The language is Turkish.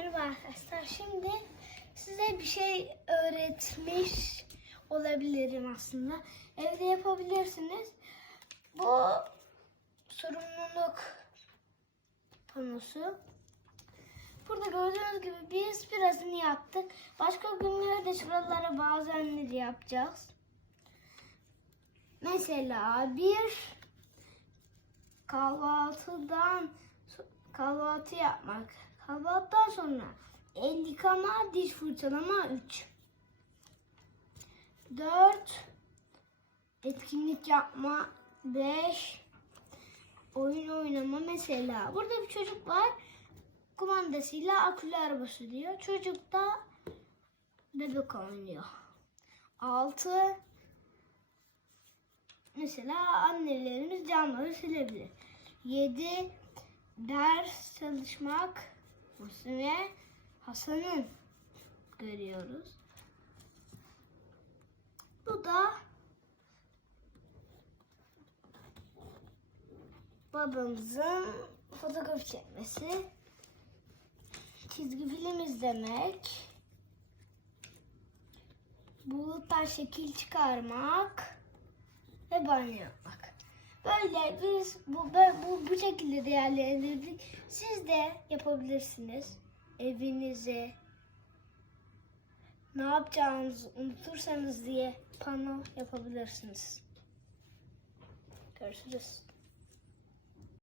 Merhaba arkadaşlar. Şimdi size bir şey öğretmiş olabilirim aslında. Evde yapabilirsiniz. Bu sorumluluk panosu. Burada gördüğünüz gibi biz birazını yaptık. Başka günlerde şuralara bazenleri yapacağız. Mesela bir kahvaltıdan kahvaltı yapmak. Kahvaltıdan sonra el yıkama, diş fırçalama 3. 4 etkinlik yapma 5 oyun oynama mesela. Burada bir çocuk var. Kumandasıyla akülü araba sürüyor. Çocuk da bebek oynuyor. 6 Mesela annelerimiz camları silebilir. 7 ders çalışmak Muhsin ve Hasan'ın görüyoruz. Bu da babamızın fotoğraf çekmesi. Çizgi film izlemek. Buluttan şekil çıkarmak ve banyo yapmak. Böyle biz bu, bu, bu şekilde değerlendirdik. Siz de yapabilirsiniz. Evinize ne yapacağınızı unutursanız diye pano yapabilirsiniz. Görüşürüz.